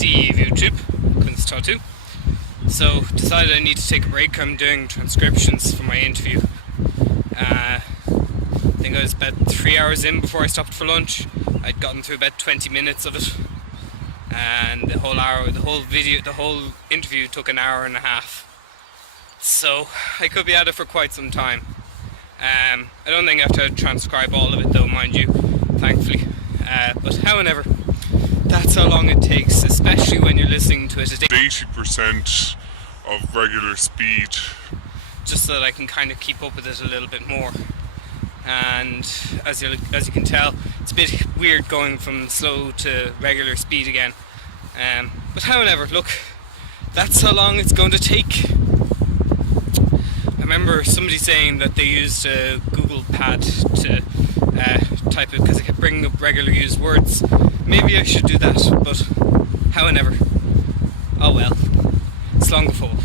D of YouTube, Quince Tattoo. So decided I need to take a break. I'm doing transcriptions for my interview. I think I was about 3 hours in before I stopped for lunch. I'd gotten through about 20 minutes of it, and the whole interview took an hour and a half. So I could be at it for quite some time. I don't think I have to transcribe all of it though, mind you, thankfully. But however, that's how long it takes, especially when you're listening to it at 80% of regular speed. Just so that I can kind of keep up with it a little bit more. And as you can tell, it's a bit weird going from slow to regular speed again. But however, look, that's how long it's going to take. I remember somebody saying that they used a Google Pad to type it because it kept bringing up regular used words. Maybe I should do that, but however, oh well, it's long before.